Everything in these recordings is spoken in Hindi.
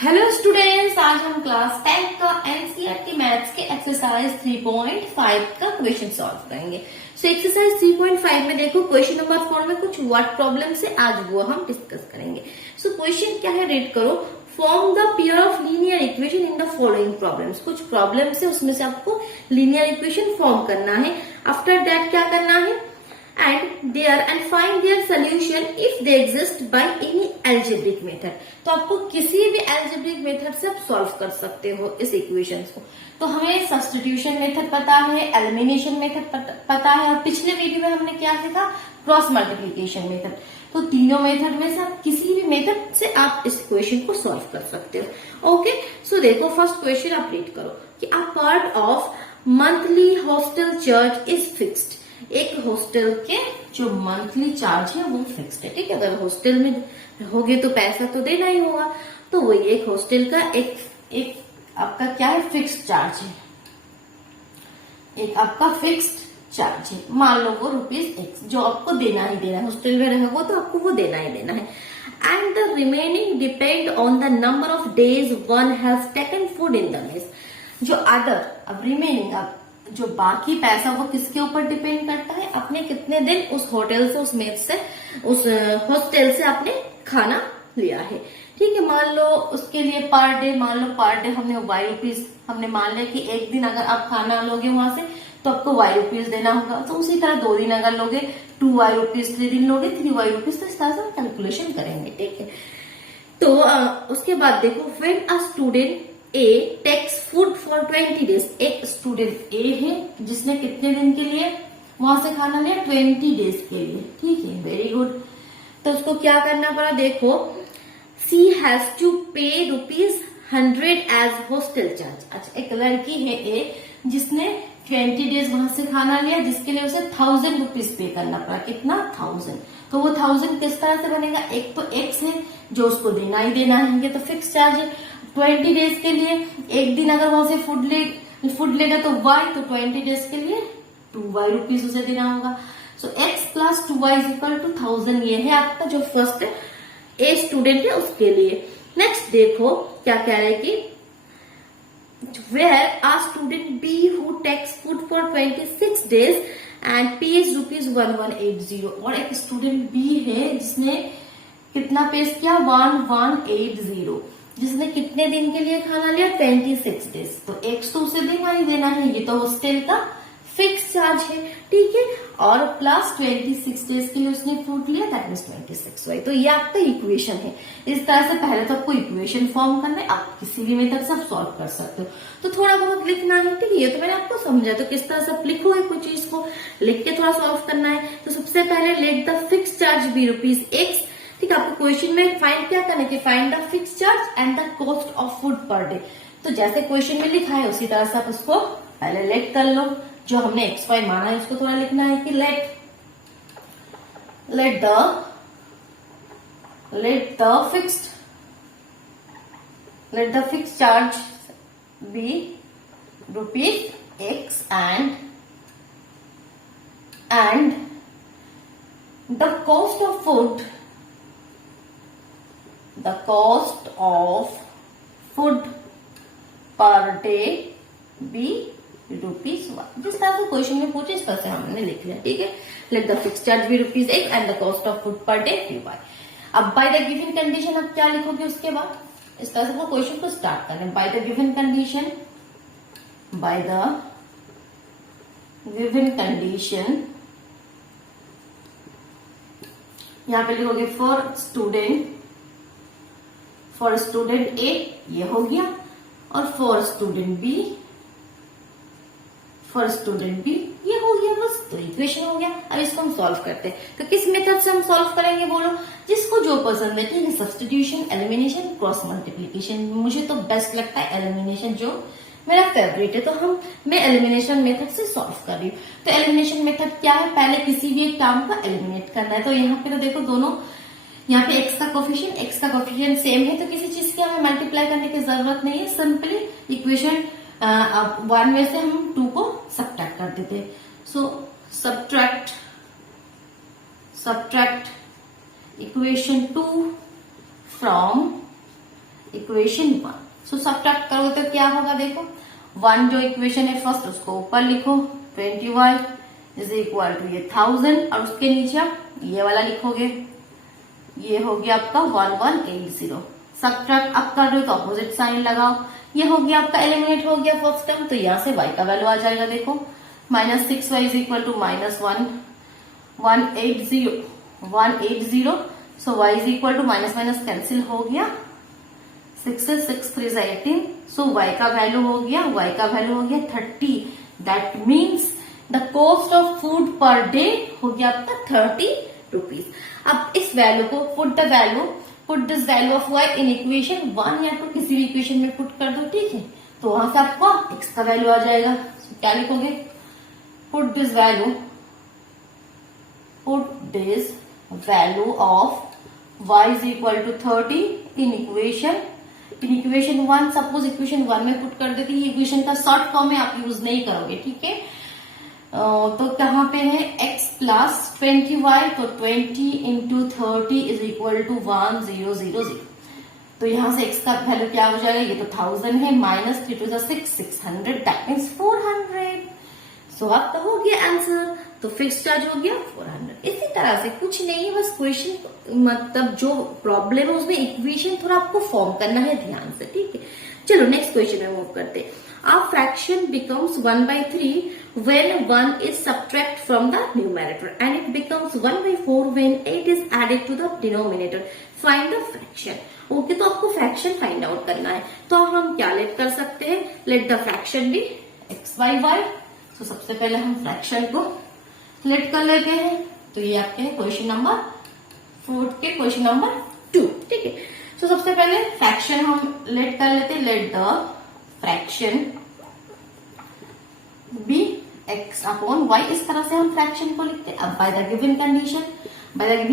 हेलो स्टूडेंट्स, आज हम क्लास 10 का एनसीईआरटी मैथ्स के एक्सरसाइज 3.5 का क्वेश्चन सॉल्व करेंगे। सो एक्सरसाइज 3.5 में देखो क्वेश्चन नंबर 4 में कुछ व्हाट प्रॉब्लम से आज वो हम डिस्कस करेंगे। सो क्वेश्चन क्या है, रीड करो। Form the pair of linear equation in the following problems. कुछ प्रॉब्लम से उसमें से आपको लीनियर इक्वेशन फॉर्म करना है। आफ्टर दैट क्या करना है, and find their solution if they exist by any algebraic method। तो आपको किसी भी algebraic method से आप सॉल्व कर सकते हो इस इक्वेशंस को। तो हमें सब्स्टिट्यूशन मेथड पता है, एलिमिनेशन मेथड पता है, और पिछले वीडियो में हमने क्या सीखा, क्रॉस मल्टीप्लीकेशन मेथड। तो तीनों मेथड में से आप किसी भी मेथड से आप इस इक्वेशन को सॉल्व कर सकते हो। ओके, सो देखो फर्स्ट क्वेश्चन आप रीड करो कि a part of monthly hostel charge is fixed. एक हॉस्टल के जो मंथली चार्ज है वो फिक्स्ड है, ठीक है। अगर हॉस्टल में होगे तो पैसा तो देना ही होगा, तो वही एक हॉस्टल का एक आपका क्या है, फिक्स्ड चार्ज है। एक आपका फिक्स्ड चार्ज है, मान लो वो ₹X जो आपको देना ही देना है। हॉस्टल में रहोगे तो आपको वो देना ही देना है। And the remaining depend on the number of days one has taken food in the mess. जो अदर अब रिमेनिंग अब जो बाकी पैसा वो किसके ऊपर डिपेंड करता है, अपने कितने दिन उस होटल से, उस मेस से, उस हॉस्टल से आपने खाना लिया है, ठीक है। मान लो उसके लिए पर डे, मान लो पर डे हमने ₹Y हमने मान लिया कि एक दिन अगर आप खाना लोगे वहां से तो आपको ₹Y देना होगा। तो उसी तरह 2 दिन अगर लोगे ₹2, 3 दिन लोगे ₹3। तो इस तरह से हम कैलकुलेशन करेंगे, ठीक है। तो उसके बाद देखो, when a student A takes food for 20 days. एक स्टूडेंट ए है जिसने कितने दिन के लिए वहां से खाना लिया, 20 डेज के लिए, ठीक है, वेरी गुड। तो उसको क्या करना पड़ा, देखो, सी हैज टू पे ₹100 एज हॉस्टल चार्ज। अच्छा, एक लड़की है ए जिसने 20 डेज वहां से खाना लिया, जिसके लिए उसे ₹1000 पे करना पड़ा। कितना, 1000। तो वो 1000 किस तरह से बनेगा, एक तो एक्स है जो उसको देना ही देना है, ये तो फिक्स चार्ज है। 20 डेज के लिए एक दिन अगर वहां से फूड लेगा तो Y, तो 20 डेज के लिए ₹2 उसे देना होगा। So x plus 2y is equal to 1000। ये है आपका जो फर्स्ट ए स्टूडेंट है उसके लिए। नेक्स्ट देखो क्या कह रहे हैं कि where a student B who takes food for 26 days and pays ₹1180। और एक स्टूडेंट B है जिसने कितना पेश किया, 1180, जिसने कितने दिन के लिए खाना लिया, 26 डेज। तो एक्स तो उसे देना ही देना है, ये तो हॉस्टल का फिक्स चार्ज है, ठीक है। और प्लस 26 डेज के लिए उसने फूड लिया, दैट मीन्स 26Y। तो ये आपका इक्वेशन है। इस तरह से पहले तो आपको इक्वेशन फॉर्म करना है, आप किसी भी मेथड से आप सॉल्व कर सकते हो। तो थोड़ा बहुत लिखना है, ठीक है। ये तो मैंने आपको समझा, तो किस तरह से आप लिखोगे कोई चीज को, लिख के थोड़ा सॉल्व करना है। तो सबसे पहले let the fix charge be ₹X, ठीक है। आपको क्वेश्चन में फाइंड क्या करना है कि find the fix charge and the cost of food per day. तो जैसे क्वेश्चन में लिखा है उसी तरह से आप उसको पहले लेट कर लो। जो हमने XY माना है उसको थोड़ा लिखना है कि let the fix charge be ₹X and the cost of food per day be ₹1। जिस तरह से क्वेश्चन में पूछे इस तरह से हमने लिख लिया, ठीक है। Let the fix charge be ₹X and the cost of food per day Y। अब बाय द गिवन कंडीशन अब क्या लिखोगे उसके बाद, इस तरह से वो क्वेश्चन को स्टार्ट करना है। बाय द गिवन कंडीशन यहाँ पे लिखोगे फॉर स्टूडेंट ए, ये हो गया, और फॉर स्टूडेंट बी ये हो गया, बस। तो इक्वेशन हो गया। अब इसको हम सॉल्व करते हैं। तो किस मेथड से हम सॉल्व करेंगे, बोलो, जिसको जो पसंद है, ठीक है। Substitution, elimination, cross multiplication. मुझे तो बेस्ट लगता है एलिमिनेशन, जो मेरा फेवरेट है। तो मैं एलिमिनेशन मेथड से सॉल्व कर रही हूँ। तो एलिमिनेशन मेथड क्या है, पहले किसी भी एक काम को एलिमिनेट करना है। तो यहाँ पे तो देखो दोनों, यहाँ पे x का कोफिशिएंट सेम है, तो किसी चीज की हमें मल्टीप्लाई करने की जरूरत नहीं है। सिंपली इक्वेशन 1 में से हम 2 को सब्ट्रैक्ट कर देते हैं। सो subtract equation 2 from equation 1। So subtract करोगे तो क्या होगा, देखो 1 जो इक्वेशन है फर्स्ट उसको ऊपर लिखो, 20y इज इक्वल टू ये 1000 और उसके नीचे आप ये वाला लिखोगे, ये हो गया आपका 1180। सब्ट्रैक्ट अब कर रहे हो तो अपोजिट साइन लगाओ, ये हो गया आपका एलिमिनेट हो गया फर्स्ट टर्म, तो यहाँ से y का वैल्यू आ जाएगा, देखो -6y is equal to -180। So y is equal to minus minus cancel हो गया, 6 से 6 3 18। सो y का वैल्यू हो गया 30। That means the cost of food per day हो गया आपका 30 रुपीज। अब इस वैल्यू को put this value of y in equation 1 या तो किसी भी इक्वेशन में पुट कर दो, ठीक है, तो वहां से आपको x का वैल्यू आ जाएगा। क्या लिखोगे, put this value of y is equal to 30 in equation 1। Suppose equation 1 में पुट कर देती है, इक्वेशन का शॉर्ट फॉर्म में आप यूज नहीं करोगे, ठीक है। तो कहाँ पे है x प्लस 20y, तो 20 इंटू 30 इज इक्वल टू 1000। तो यहां से x का वैल्यू क्या हो जाएगा, ये तो 1000 है, माइनस 3 to 6 600, दैट मीन्स 400। सो आपका हो गया आंसर, तो फिक्स चार्ज हो गया 400। इसी तरह से कुछ नहीं है, बस क्वेश्चन मतलब जो प्रॉब्लम है उसमें इक्वेशन थोड़ा आपको फॉर्म करना है ध्यान से, ठीक है। चलो नेक्स्ट क्वेश्चन में मूव करते हैं। A fraction becomes 1/3 when 1 is subtracted from the numerator and it becomes 1/4 when 8 is added to the denominator. Find the fraction. Okay, तो आपको फ्रैक्शन फाइंड आउट करना है, तो हम क्या लेट कर सकते हैं, let the fraction B x/y। तो सबसे पहले हम फ्रैक्शन को लेट कर लेते हैं, तो ये आपके क्वेश्चन नंबर 4 के क्वेश्चन नंबर 2, ठीक है। तो सबसे पहले फ्रैक्शन हम लेट कर लेते हैं, let the fraction be x upon y। इस तरह से हम फ्रैक्शन को लिखते हैं। अब बाय द गिवन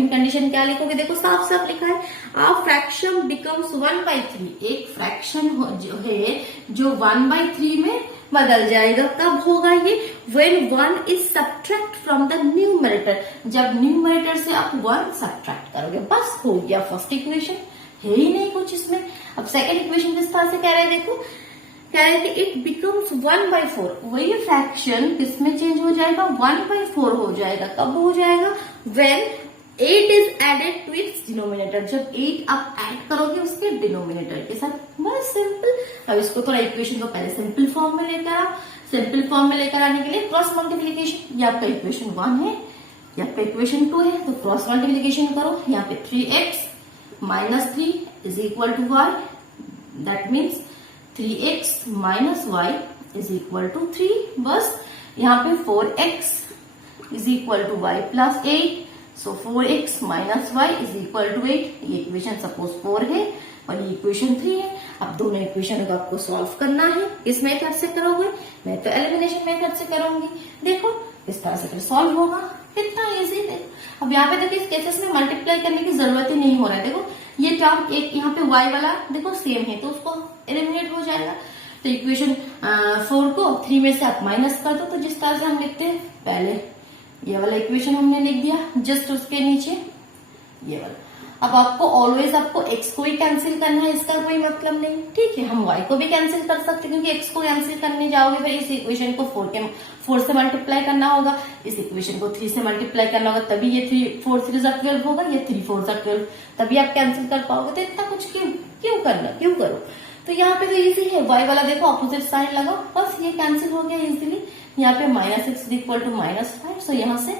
कंडीशन क्या लिखोगे, देखो साफ साफ लिखा है, आ फ्रैक्शन बिकम्स 1/3। एक फ्रैक्शन जो है जो 1/3 में बदल जाएगा, कब होगा ये, when 1 is subtract from the numerator। जब न्यूमरेटर से आप 1 सब्ट्रैक्ट करोगे, बस हो गया फर्स्ट इक्वेशन, है ही नहीं कुछ इसमें। अब सेकंड इक्वेशन किस तरह से कह रहे हैं, देखो कह रहे थे इट बिकम्स 1/4। वही फ्रैक्शन किसमें चेंज हो जाएगा, 1/4 हो जाएगा। कब हो जाएगा, when 8 is added to its denominator। जब 8 आप ऐड करोगे उसके डिनोमिनेटर के साथ, बस सिंपल। अब इसको थोड़ा इक्वेशन को पहले सिंपल फॉर्म में लेकर आओ। सिंपल फॉर्म में लेकर आने के लिए क्रॉस मल्टीप्लीकेशन, ये आपका इक्वेशन 1 है, ये आपका इक्वेशन 2 है, तो क्रॉस मल्टीप्लीकेशन करो। यहाँ पे 3x minus 3 is equal to y, that means 3x minus y is equal to 3। बस यहाँ पे 4x is equal to y plus 8, so 4x minus y is equal to 8। ये इक्वेशन सपोज 4 है और ये इक्वेशन 3 है। अब दोनों इक्वेशन को आपको सॉल्व करना है। किस मेथड से करोगे, मैं तो एलिमिनेशन मेथड से करूंगी। देखो इस तरह से फिर सॉल्व होगा, कितना इजी है। अब यहाँ पे देखो इस केसेस में मल्टीप्लाई करने की जरूरत ही नहीं हो रहा है। देखो ये टर्म एक यहाँ पे y वाला देखो सेम है, तो उसको एलिमिनेट हो जाएगा। तो इक्वेशन 4 को 3 में से आप माइनस कर दो, तो जिस तरह से हम लिखते हैं, पहले ये वाला इक्वेशन हमने लिख दिया, जस्ट उसके नीचे ये वाला। अब आपको ऑलवेज आपको x को ही कैंसिल करना है, इसका कोई मतलब नहीं, ठीक है। हम y को भी कैंसिल कर सकते हैं, क्योंकि x को कैंसिल करने जाओगे फिर इस इक्वेशन को 4 से मल्टीप्लाई करना होगा, इस इक्वेशन को 3 से मल्टीप्लाई करना होगा, तभी ये 4 3 12 होगा, ये 3 4 12, तभी आप कैंसिल कर पाओगे। तो इतना कुछ क्यों करो। तो यहाँ पे तो इजी है, y वाला देखो अपोजिट साइन लगाओ, बस ये कैंसिल हो गया इजीली। यहाँ पे -x is equal to -5, so यहाँ से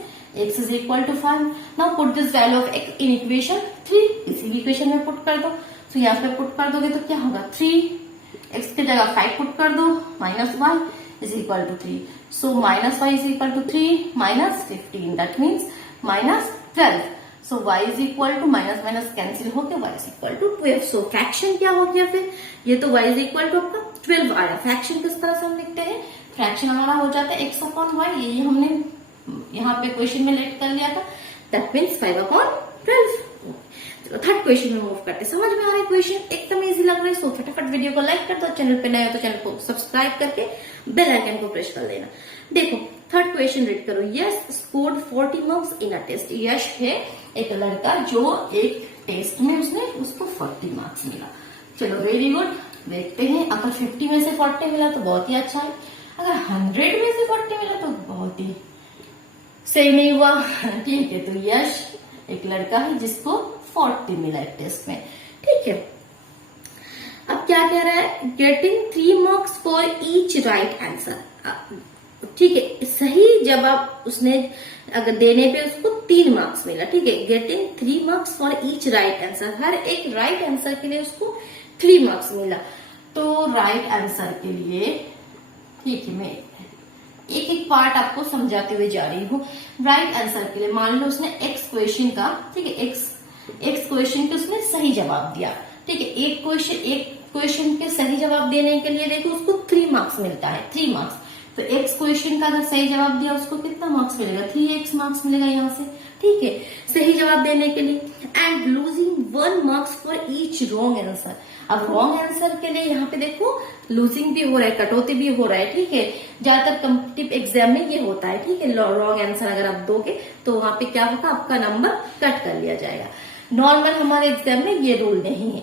x is equal to 5। Now put this value of x in equation 3, इसी इक्वेशन में पुट कर दो। तो यहाँ पे पुट कर दोगे तो क्या होगा, 3x की जगह 5 पुट कर दो, -y is equal to 3, so -y is equal to 3 -15, that means -12। So y is equal to minus minus cancel होकर y is equal to 12। So fraction क्या हो गया फिर, ये तो y इज इक्वल टू आपका 12 आया। फ्रैक्शन किस तरह से हम लिखते हैं, फ्रैक्शन हमारा हो जाता है x अपॉन y, यही हमने यहाँ पे क्वेश्चन में लेट कर लिया था, दैट मीन्स 5/12। चलो थर्ड क्वेश्चन में मूव करते, समझ में आ रहा है क्वेश्चन, एकदम इजी लग रहा है। सो फटाफट वीडियो को लाइक कर दो, चैनल पे नए हो तो चैनल को सब्सक्राइब करके बेल आइकन को प्रेस कर देना। देखो थर्ड क्वेश्चन रीड करो। Yash scored 40 marks in a test. Yash है एक लड़का जो एक टेस्ट में उसको 40 मार्क्स मिला, चलो वेरी गुड। देखते हैं, अगर 50 में से 40 मिला तो बहुत ही अच्छा है, अगर 100 में से 40 मिला तो बहुत ही सही नहीं हुआ। ठीक है, तो यश एक लड़का है जिसको 40 मिला है टेस्ट में। ठीक है, अब क्या कह रहा है, getting 3 marks for each right answer. ठीक है, सही जवाब उसने अगर देने पे उसको 3 मार्क्स मिला। ठीक है, getting 3 marks for each right answer, हर एक राइट आंसर के लिए उसको 3 मार्क्स मिला। तो राइट आंसर के लिए, ठीक है, मैं एक एक पार्ट आपको समझाते हुए जा रही हूँ। राइट आंसर के लिए मान लो उसने एक्स क्वेश्चन का, ठीक है, एक्स क्वेश्चन के उसने सही जवाब दिया। ठीक है, एक क्वेश्चन के सही जवाब देने के लिए देखो उसको 3 मार्क्स मिलता है, 3 मार्क्स। तो एक्स क्वेश्चन का अगर सही जवाब दिया उसको कितना मार्क्स मिलेगा, 3x मार्क्स मिलेगा यहाँ से। ठीक है, सही जवाब देने के लिए। And losing 1 marks for each wrong answer. अब रॉन्ग आंसर के लिए यहाँ पे देखो लूजिंग भी हो रहा है, कटौती भी हो रहा है। ठीक है, ज्यादातर कॉम्पिटिटिव एग्जाम में ये होता है। ठीक है, रॉन्ग आंसर अगर आप दोगे तो वहां पे क्या होगा, आपका नंबर कट कर लिया जाएगा। नॉर्मल हमारे एग्जाम में ये रूल नहीं है।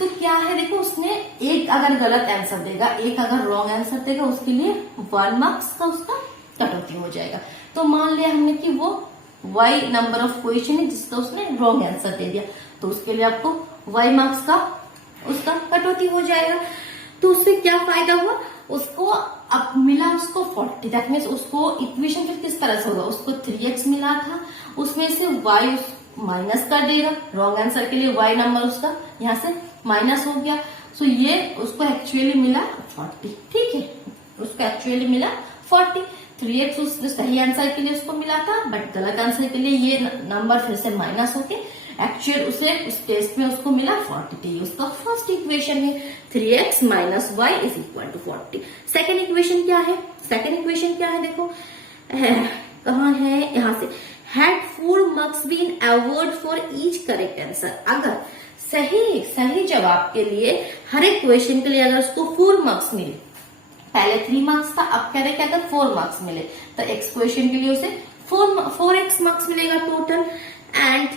तो क्या है, देखो उसने एक अगर गलत आंसर देगा, एक अगर रॉन्ग आंसर देगा, उसके लिए 1 मार्क्स का उसका कटौती हो जाएगा। तो मान लिया हमने कि वो y नंबर ऑफ क्वेश्चन है जिसका उसने रॉन्ग आंसर दे दिया, तो उसके लिए आपको y मार्क्स का उसका कटौती हो जाएगा। तो उससे क्या फायदा हुआ, उसको अब मिला उसको 40। दैट मीन्स उसको इक्वेशन फिर किस तरह से होगा, उसको 3x मिला था, उसमें से y माइनस कर देगा। रॉन्ग आंसर के लिए y नंबर उसका यहाँ से माइनस हो गया। सो ये उसको एक्चुअली मिला 40। ठीक है, उसको एक्चुअली मिला 40। 3x उस सही आंसर के लिए उसको मिला था, बट गलत आंसर के लिए ये नंबर फिर से माइनस होके एक्चुअल उसे उस टेस्ट में उसको मिला 40। ये उसका फर्स्ट इक्वेशन है, 3x minus y is equal to 40। Second equation क्या है, सेकेंड इक्वेशन क्या है, देखो कहाँ है, यहाँ से। Had 4 marks been awarded for each correct answer. अगर सही जवाब के लिए हर एक क्वेश्चन के लिए अगर उसको 4 मार्क्स मिले, पहले 3 मार्क्स था, अब कह रहे कि अगर 4 मार्क्स मिले तो एक्स क्वेश्चन के लिए उसे 4x मार्क्स मिलेगा total. And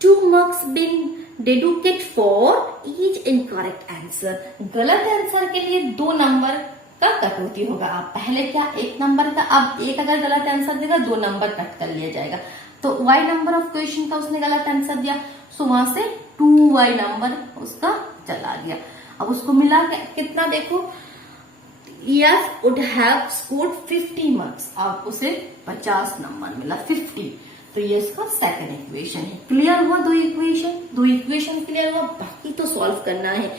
2 marks been deducted for each incorrect answer. गलत आंसर के लिए 2 नंबर का कटौती होगा। आप पहले क्या, 1 नंबर का, अब एक अगर गलत आंसर देगा 2 नंबर कट कर लिया जाएगा। तो y नंबर ऑफ क्वेश्चन का उसने गलत आंसर दिया, सो वहां से 2y नंबर उसका चला गया। अब उसको मिला कितना, देखो yes would have scored 50 marks, अब उसे 50 नंबर मिला, 50। तो ये इसका सेकंड इक्वेशन है। क्लियर हुआ, दो इक्वेशन क्लियर हुआ। बाकी तो सॉल्व करना है,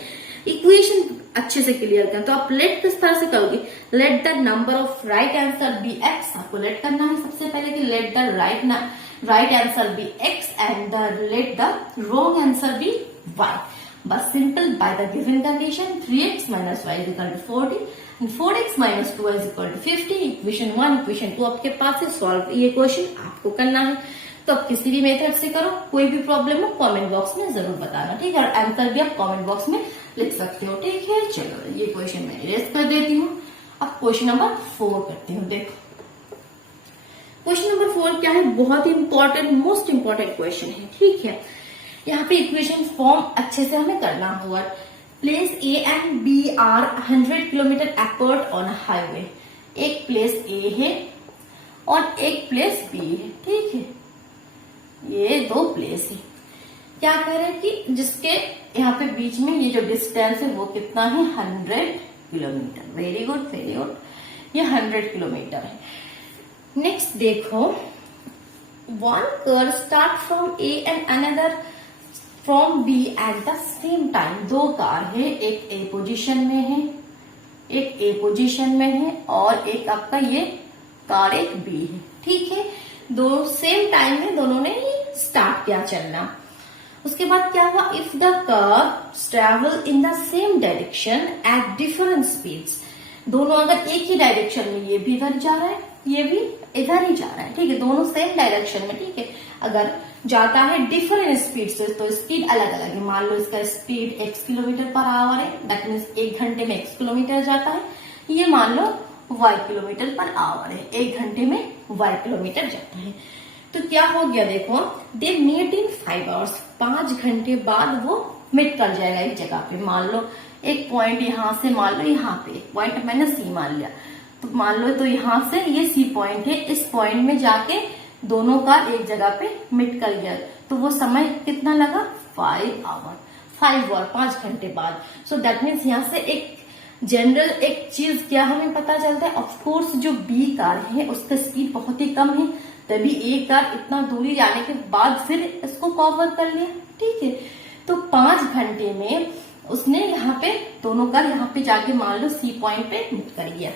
इक्वेशन अच्छे से क्लियर करना। तो आप लेट किस तरह से करोगे, let the number of right answer be x। आपको लेट करना है सबसे पहले कि let the right answer be x and let the wrong answer be y। बस simple, by the given condition 3x minus y is equal to 40 and 4x minus 2y is equal to 50। Equation 1 equation 2 आपके पास है, सॉल्व ये क्वेश्चन आपको करना है। तो आप किसी भी मेथड से करो, कोई भी प्रॉब्लम हो कमेंट बॉक्स में जरूर बताना। ठीक है, और आंसर भी आप कमेंट बॉक्स में लिख सकते हो। ठीक है, चलो ये क्वेश्चन मैं इरेज कर देती हूँ। अब क्वेश्चन नंबर 4 करती हूँ। देखो क्वेश्चन नंबर 4 क्या है, बहुत ही इंपॉर्टेंट, मोस्ट इंपॉर्टेंट क्वेश्चन है। ठीक है, यहाँ पे इक्वेशन फॉर्म अच्छे से हमें करना होगा। Place A and B are 100 kilometre apart on highway. एक प्लेस ए है और एक प्लेस बी है। ठीक है, ये 2 प्लेस है। क्या कह रहे हैं कि जिसके यहाँ पे बीच में ये जो डिस्टेंस है वो कितना है, 100 kilometre. Very good, very good, ये 100 किलोमीटर है। नेक्स्ट देखो, one car start from A and another from B at the same time. 2 car है, एक ए पोजीशन में है, एक ए पोजीशन में है और एक आपका ये कार एक बी है। ठीक है, दो सेम टाइम में दोनों ने स्टार्ट किया चलना। उसके बाद क्या हुआ, if the car travel in the same direction at different speeds. दोनों अगर एक ही डायरेक्शन में, ये भी इधर जा रहा है, ये भी इधर ही जा रहा है। ठीक है, दोनों सेम डायरेक्शन में। ठीक है, अगर जाता है डिफरेंट स्पीड से तो स्पीड अलग अलग है। मान लो इसका speed x kilometre per our है, दैट मीन्स 1 घंटे में x किलोमीटर जाता है। ये मान लो y किलोमीटर पर आवर है, 1 घंटे में y किलोमीटर जाता है। तो क्या हो गया, देखो दे मेट इन 5 आवर्स, 5 घंटे बाद वो मिट कर जाएगा एक जगह पे। मान लो एक पॉइंट यहाँ से, मान लो यहाँ पे एक पॉइंट मैंने सी मान लिया, तो मान लो तो यहाँ से ये सी पॉइंट है, इस पॉइंट में जाके दोनों का एक जगह पे मिट कर गया। तो वो समय कितना लगा? 5 आवर, 5 घंटे बाद। सो दैट मीन्स यहाँ से एक जनरल एक चीज क्या हमें पता चलता है, ऑफकोर्स जो बी कार है उसका स्पीड बहुत ही कम है, तभी ए कार इतना दूरी जाने के बाद फिर इसको कवर कर लिया। ठीक है, तो 5 घंटे में उसने यहाँ पे दोनों कार यहाँ पे जाके मान लो सी पॉइंट पे मिट कर गया।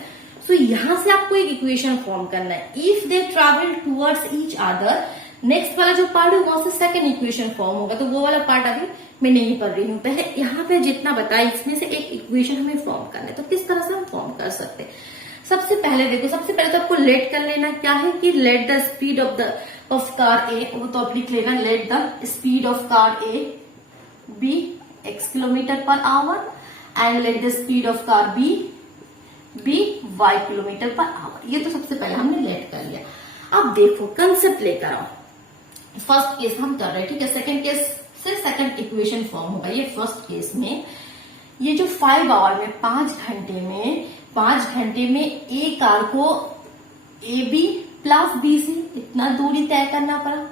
सो यहां से आपको एक इक्वेशन फॉर्म करना है। If they travel towards each other, next वाला जो पार्ट है वहां से सेकंड इक्वेशन फॉर्म होगा, तो वो वाला पार्ट अभी मैं नहीं पढ़ रही हूँ। पहले यहाँ पे जितना बताया इसमें से एक इक्वेशन हमें फॉर्म करना है। तो किस तरह से हम फॉर्म कर सकते हैं? सबसे पहले देखो, सबसे पहले तो आपको लेट कर लेना। क्या है कि let the speed of car A, वो तो आप लिख लेना, let the speed of car A B x kilometre per hour and let the speed of car B y kilometre per hour. ये तो सबसे पहले हमने लेट कर लिया। अब देखो कंसेप्ट लेकर आओ। फर्स्ट केस हम कर रहे हैं, ठीक है। सेकंड केस से सेकंड इक्वेशन फॉर्म होगा। ये फर्स्ट केस में ये जो 5 आवर में 5 घंटे में ए कार को A B plus B C इतना दूरी तय करना पड़ा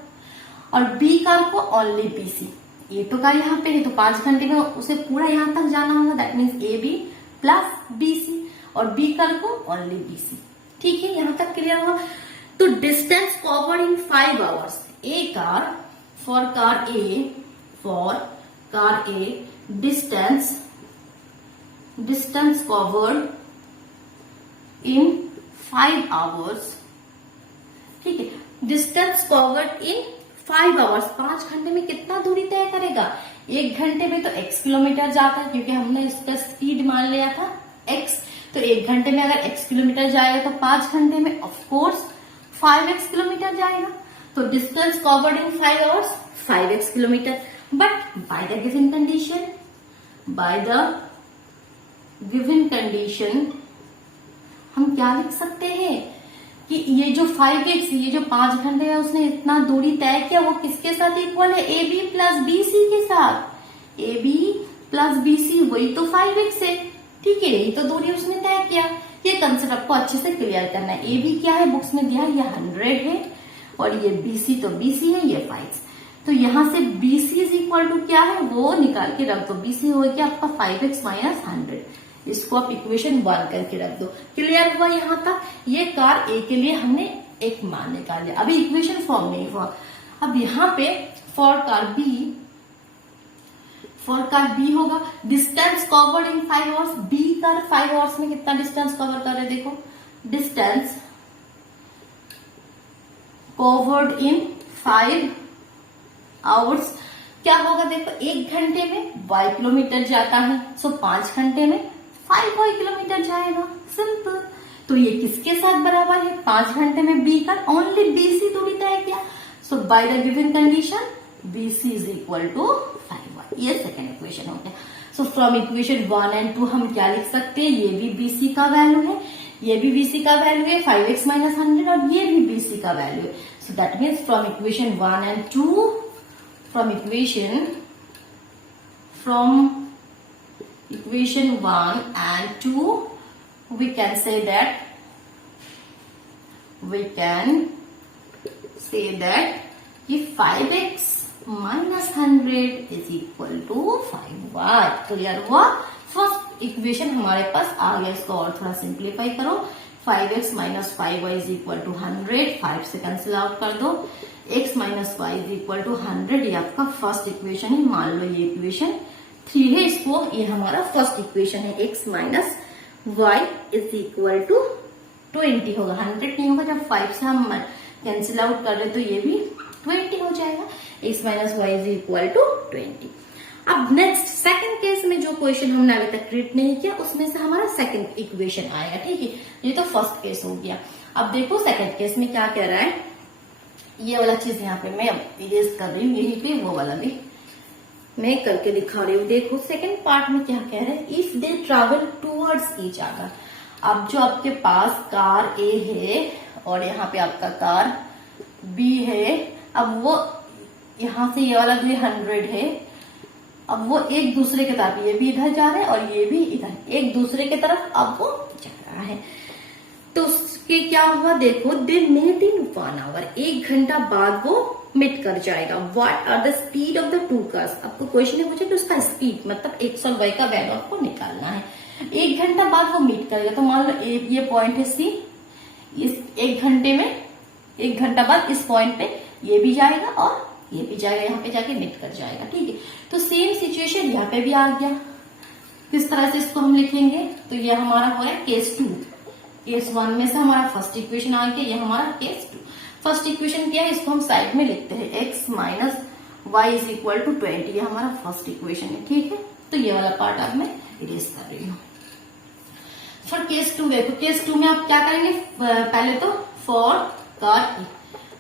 और बी कार को ओनली बी सी। ए तो कार यहाँ पे है तो 5 घंटे में उसे पूरा यहां तक जाना होगा, that means A B plus B C, और बी कार को ओनली बी सी। ठीक है, यहां तक क्लियर हुआ। तो distance covered in 5 hours, A car for car A distance covered in 5 hours. ठीक है, डिस्टेंस कवर्ड इन 5 आवर्स, 5 घंटे में कितना दूरी तय करेगा? 1 घंटे में तो x किलोमीटर जाता है क्योंकि हमने इसका स्पीड मान लिया था x। तो 1 घंटे में अगर x किलोमीटर जाएगा तो 5 घंटे में ऑफकोर्स 5x किलोमीटर जाएगा। तो distance covered in 5 hours 5x kilometre. But by the given condition हम क्या लिख सकते हैं कि ये जो 5x, ये जो 5 घंटे में उसने इतना दूरी तय किया वो किसके साथ इक्वल है? A B plus B C के साथ। A B plus B C वही तो 5x है। ठीक है, यही तो दूरी उसने तय किया। ये कंसेप्ट आपको अच्छे से क्लियर करना है। ए बी क्या है बुक्स में दिया है, ये 100 है और ये बी सी तो बी सी है, ये 5। तो यहां से B C is equal to क्या है वो निकाल के रख दो। बी सी हो गया आपका 5x माइनस 100। इसको आप इक्वेशन 1 करके रख दो। क्लियर हुआ यहाँ तक? ये कार ए के लिए हमने एक मान निकाल लिया। अभी इक्वेशन फॉर्म नहीं हुआ। अब यहाँ पे फॉर कार बी होगा distance covered in 5 hours. B car 5 hours में कितना डिस्टेंस कवर कर रहे हैं? देखो, डिस्टेंस कवर्ड इन 5 आवर्स क्या होगा? देखो, 1 घंटे में y किलोमीटर जाता है, सो 5 घंटे में 5y किलोमीटर जाएगा। सिंपल। तो ये किसके साथ बराबर है? 5 घंटे में b का ओनली bc दूरी तय किया। So by the given condition bc is equal to 5y। ये सेकेंड इक्वेशन हो गया। सो फ्रॉम इक्वेशन 1 एंड 2 हम क्या लिख सकते हैं? ये भी bc का वैल्यू है, ये भी bc का वैल्यू है 5x माइनस 100, और ये भी bc का वैल्यू है। सो that means from equation 1 and 2, from equation 1 and 2 we can say that if 5x minus 100 is equal to 5y। Clear हुआ? फर्स्ट इक्वेशन हमारे पास आ गया। इसको और थोड़ा सिंप्लीफाई करो। 5x minus 5y is equal to 100, 5 से कैंसिल आउट कर दो। x minus Y is equal to 100, ये आपका फर्स्ट इक्वेशन है। मान लो ये इक्वेशन 3 है, इसको ये हमारा फर्स्ट इक्वेशन है। x minus Y is equal to 20 होगा, 100 नहीं होगा। जब 5 से हम कैंसिल आउट कर रहे तो ये भी 20 हो जाएगा। x minus Y is equal to 20। अब नेक्स्ट सेकंड केस में जो क्वेश्चन हमने अभी तक रीड नहीं किया उसमें से हमारा सेकंड इक्वेशन आएगा। ठीक है, ये तो फर्स्ट केस हो गया। अब देखो सेकंड केस में क्या कह रहा है। ये वाला चीज यहाँ पे मैं इरेज कर रही हूँ, यहीं पे वो वाला भी मैं करके दिखा रही हूँ। देखो सेकंड पार्ट में क्या कह रहे हैं, if they travel towards each other. अब जो आपके पास कार ए है और यहाँ पे आपका कार बी है, अब वो यहाँ से ये वाला भी 100 है अब वो एक दूसरे की तरफ, ये भी इधर जा रहे हैं और ये भी इधर, एक दूसरे की तरफ अब वो जा रहा है। तो उसके क्या हुआ देखो, दे मेट इन 1 आवर, 1 घंटा बाद वो मिट कर जाएगा। What are the speed of the two cars, आपको क्वेश्चन है पूछा कि उसका स्पीड मतलब एक्स और वाई का वैल्यू आपको निकालना है। 1 घंटा बाद वो मीट करेगा, तो मान लो ये पॉइंट है सी, इस 1 घंटे में 1 घंटा बाद इस पॉइंट पे ये भी जाएगा और ये भी जाएगा, यहाँ पे जाके मीट कर जाएगा। ठीक है, तो सेम सिचुएशन यहाँ पे भी आ गया। किस तरह से इसको हम लिखेंगे, तो ये हमारा हो रहा है केस 2। केस 1 में से हमारा फर्स्ट इक्वेशन आ गया, ये हमारा केस 2। फर्स्ट इक्वेशन क्या है, इसको हम साइड में लिखते हैं, x minus Y is equal to 20, ये हमारा फर्स्ट इक्वेशन है। ठीक है, तो ये वाला पार्ट अब मैं इरेज कर रही हूँ। फॉर केस 2 देखो, केस 2 में आप क्या करेंगे, पहले तो for car A,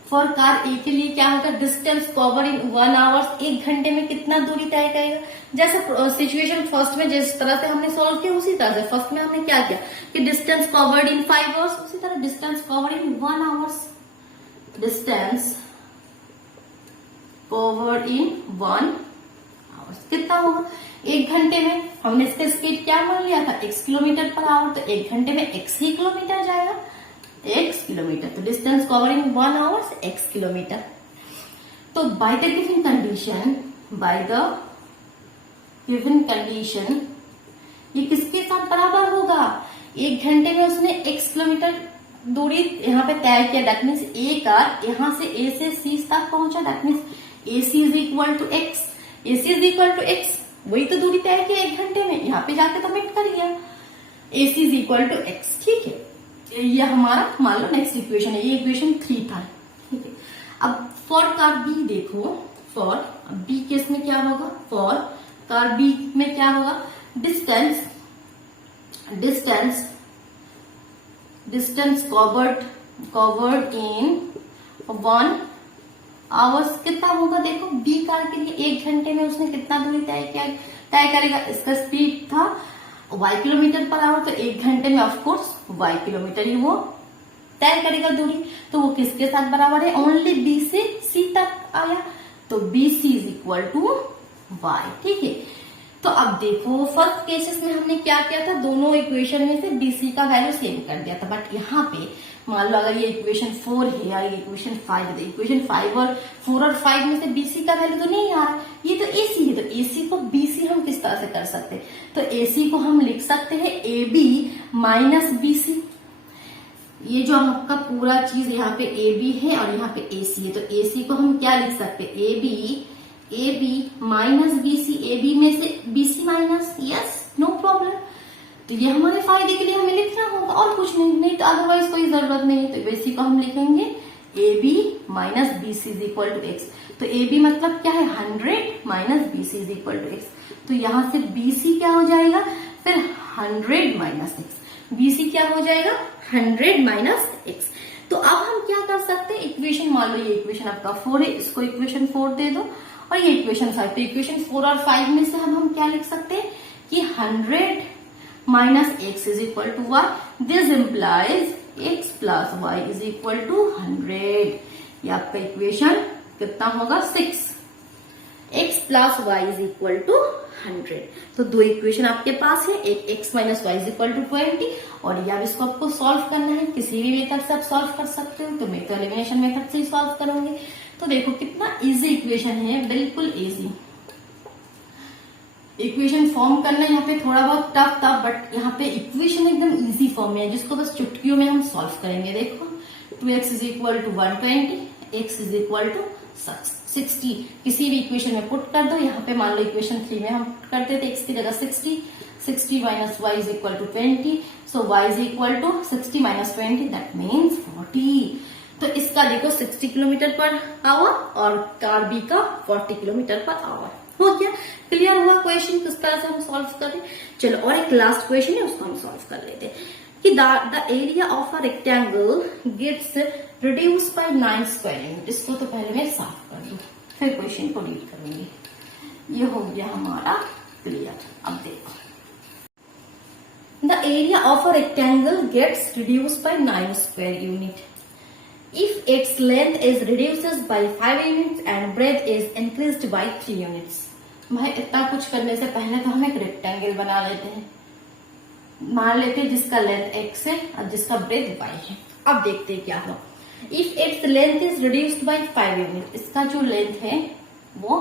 for car A के लिए क्या होगा, डिस्टेंस कवर इन 1 आवर्स, 1 घंटे में कितना दूरी तय करेगा। जैसे सिचुएशन फर्स्ट में जिस तरह से हमने सॉल्व किया उसी तरह से फर्स्ट में हमने क्या किया कि डिस्टेंस कवर्ड इन 5 आवर्स, उसी तरह डिस्टेंस कवर्ड इन 1 आवर्स, डिस्टेंस कवर्ड इन 1 आवर्स कितना होगा, 1 घंटे में हमने इसका स्पीड क्या मान लिया था, x किलोमीटर पर आवर, तो 1 घंटे में x ही किलोमीटर जाएगा, x किलोमीटर, तो distance cover in 1 hours x kilometre. तो by the given condition, by the given condition ये किसके साथ बराबर होगा, 1 घंटे में उसने x किलोमीटर दूरी यहाँ पे तय किया, दैट मीन्स ए कार यहाँ से ए से सी तक पहुंचा, that means A C is equal to X, A C is equal to X, वही तो दूरी तय की 1 घंटे में, यहाँ पे जाके तो मिट कर गया, ए C is equal to x. ठीक है, ये हमारा मान लो नेक्स्ट इक्वेशन है, ये इक्वेशन 3 था। ठीक है, अब फॉर कार बी देखो, फॉर बी केस में क्या होगा, फॉर कार बी में क्या होगा, डिस्टेंस कवर्ड इन 1 आवर्स कितना होगा, देखो बी कार के लिए 1 घंटे में उसने कितना दूरी तय करेगा, इसका स्पीड था y किलोमीटर पर आवर, तो 1 घंटे में ऑफकोर्स y किलोमीटर ही वो तय करेगा दूरी, तो वो किसके साथ बराबर है, ओनली b से c तक आया, तो bc is equal to y। ठीक है, तो अब देखो फर्स्ट केसेस में हमने क्या किया था, दोनों इक्वेशन में से bc का वैल्यू सेम कर दिया था, बट यहाँ पे मान लो अगर ये इक्वेशन 4 है या ये इक्वेशन 5 है, इक्वेशन 5 और 4 और 5 में से bc का वैल्यू तो नहीं आ रहा, ये तो ac है, तो ac को bc हम किस तरह से कर सकते हैं, तो ac को हम लिख सकते हैं ab माइनस bc, ये जो आपका पूरा चीज यहाँ पे ab है और यहाँ पे ac है, तो ac को हम क्या लिख सकते हैं, ab माइनस bc, ab में से bc minus, yes no problem, तो ये हमारे फायदे के लिए हमें लिखना होगा और कुछ नहीं तो अदरवाइज कोई जरूरत नहीं है, तो इसी को हम लिखेंगे ab minus bc is equal to x, तो ab मतलब क्या है 100 minus bc is equal to x, तो यहां से bc क्या हो जाएगा, फिर 100 माइनस x, bc क्या हो जाएगा 100 माइनस x। तो अब हम क्या कर सकते हैं, इक्वेशन मान लो ये इक्वेशन आपका 4 है, इसको इक्वेशन 4 दे दो और ये इक्वेशन 5, तो इक्वेशन 4 और 5 में से हम क्या लिख सकते हैं कि 100 minus x is equal to y, this implies x plus y is equal to 100, ये आपका इक्वेशन कितना होगा 6, x plus y is equal to 100। तो दो इक्वेशन आपके पास है, एक x minus Y is equal to 20 और या इसको आपको सॉल्व करना है, किसी भी मेथड से आप सॉल्व कर सकते हो, तो मैं तो एलिमिनेशन मेथड से ही सॉल्व करूंगी। तो देखो कितना इजी इक्वेशन है, बिल्कुल इजी। इक्वेशन फॉर्म करना यहाँ पे थोड़ा बहुत टफ था, बट यहाँ पे इक्वेशन एकदम इजी फॉर्म में है जिसको बस चुटकियों में हम सॉल्व करेंगे। देखो 2x is equal to 120, x is equal to 60, किसी भी इक्वेशन में पुट कर दो। यहाँ पे मान लो इक्वेशन 3 में हम पुट करते थे x की जगह 60 minus y is equal to 20, so y is equal to 60 minus 20 that means 40। तो इसका देखो 60 किलोमीटर पर आवर और कार बी का 40 किलोमीटर पर आवर। हो गया, क्लियर हुआ क्वेश्चन किस तरह से हम सॉल्व करें। चलो और एक लास्ट क्वेश्चन है उसको हम सॉल्व कर लेते हैं कि the area of a rectangle gets reduce by 9 square unit. इसको तो पहले मैं साफ कर दूं, फिर क्वेश्चन को रीड करूंगी। ये हो गया हमारा क्लियर। अब देखो the area of a rectangle gets reduce by 9 square unit if its length is reduced by 5 units and breadth is increased by 3 units। भाई इतना कुछ करने से पहले तो हम एक रेक्टेंगल बना लेते हैं, मान लेते हैं जिसका लेंथ x है और जिसका ब्रेथ y है। अब देखते हैं क्या हो। If its length is reduced by 5 unit, इसका जो लेंथ है वो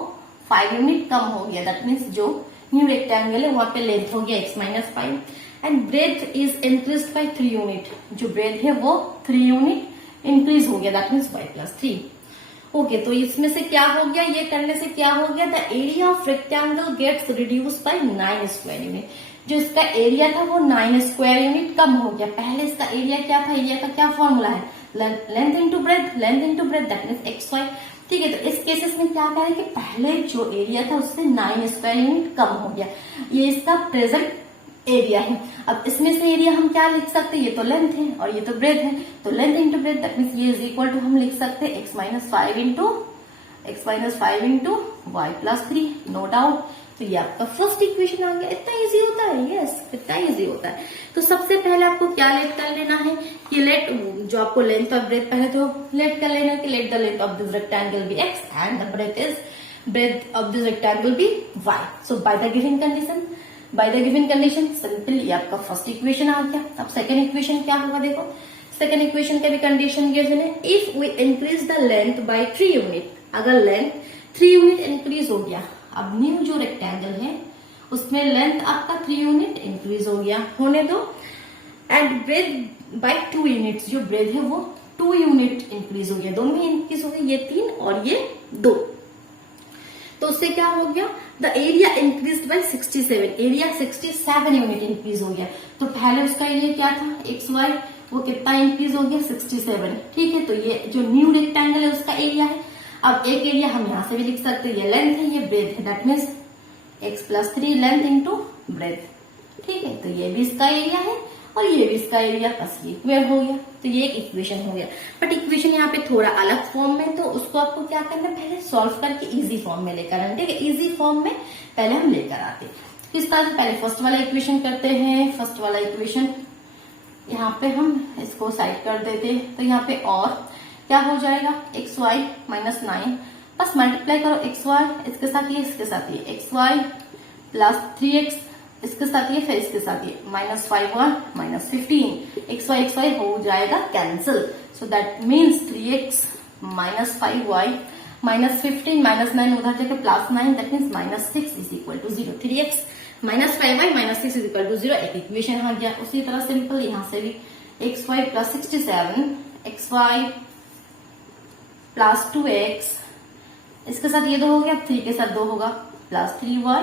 5 यूनिट कम हो गया, दैट मीन्स जो न्यू रेक्टेंगल है वहां पे लेंथ हो गया x minus 5, and breadth is increase by 3 unit, जो ब्रेथ है वो 3 यूनिट इंक्रीज हो गया, that means y plus 3। Okay, तो इसमें से क्या हो गया, ये करने से क्या हो गया, the area of rectangle gets reduce by 9 square unit, जो इसका एरिया था वो 9 स्क्वायर यूनिट कम हो गया। पहले इसका एरिया क्या था, एरिया का क्या फॉर्मूला है, length into breadth, length into breadth that means X Y. ठीक है, तो इस केसेस में क्या करें कि पहले जो एरिया था उससे 9 स्क्वायर यूनिट कम हो गया, ये इसका प्रेजेंट एरिया है। अब इसमें से एरिया हम क्या लिख सकते हैं, ये तो लेंथ है और ये तो ब्रेथ है, तो length into breadth that means ये इज इक्वल टू हम लिख सकते हैं x minus 5 into Y plus 3, no doubt. तो ये आपका फर्स्ट इक्वेशन आ गया। इतना इजी होता है, यस इतना इजी होता है। तो सबसे पहले आपको क्या लेट कर लेना है कि लेट जो आपको लेंथ और ब्रेथ, पहले तो लेट कर लेना कि let the length of this rectangle be x and the breadth of this rectangle be y। So by the given condition simply ये आपका फर्स्ट इक्वेशन आ गया। अब सेकंड इक्वेशन क्या होगा, देखो सेकंड इक्वेशन का भी कंडीशन गिवन है, if we increase the length by 3 unit, अगर लेंथ 3 यूनिट इंक्रीज हो गया, अब न्यू जो रेक्टेंगल है उसमें लेंथ आपका 3 यूनिट इंक्रीज हो गया, होने दो, एंड ब्रेथ बाय 2 यूनिट्स, जो ब्रेथ है वो 2 यूनिट इंक्रीज हो गया, दोनों में इंक्रीज हो गया, ये 3 और ये 2। तो उससे क्या हो गया, the area increase by 67, area 67 unit increase हो गया। तो पहले उसका एरिया क्या था एक्स वाई, वो कितना इंक्रीज हो गया 67। ठीक है, तो ये जो न्यू रेक्टेंगल है उसका एरिया है। अब एक एरिया हम यहां से भी लिख सकते हैं, ये लेंथ है ये ब्रेथ है, that means x plus 3 length into breath. ठीक है, तो ये भी इसका एरिया है और ये भी इसका एरिया, बस ये इक्वेशन हो गया। तो ये एक इक्वेशन हो गया, बट इक्वेशन यहाँ पे थोड़ा अलग फॉर्म में, तो उसको आपको क्या करना है, पहले सॉल्व करके इजी फॉर्म में लेकर आना। ठीक है, इजी फॉर्म में पहले हम लेकर आते हैं। किस तरह से, पहले फर्स्ट वाला इक्वेशन करते हैं। फर्स्ट वाला इक्वेशन यहाँ पे हम इसको साइड कर देते हैं, तो यहाँ पे और क्या हो जाएगा, एक्स वाई माइनस 9, बस मल्टीप्लाई करो एक्स वाई इसके साथ ये, इसके साथ ये, एक्स वाई प्लस 3x इसके साथ ये, फिर इसके साथ ये, minus 5y minus 15, x Y हो जाएगा cancel. So that means 3x minus 5y minus 15 minus 9 उधर जाकर plus 9, that means minus 6 is equal to 0। 3x minus 5y minus 6 is equal to 0, एक इक्वेशन आ गया। उसी तरह सिंपल यहाँ से भी X Y plus 67, X Y plus 2x इसके साथ ये 2 हो गया, 3 के साथ 2 होगा, plus 3y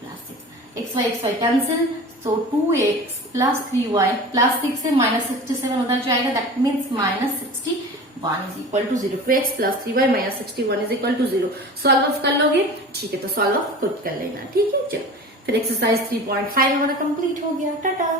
plus 6, x y cancel, so 2x plus 3y plus 6 से माइनस 67 उधर जाएगा, that means minus 61 is equal to 0। 2x plus 3y minus 61 is equal to 0। Solve of कर लोगे, ठीक है, तो सॉल्व ऑफ खुद कर लेना। ठीक है, चलो फिर एक्सरसाइज 3.5 हमारा कंप्लीट हो गया। टाटा।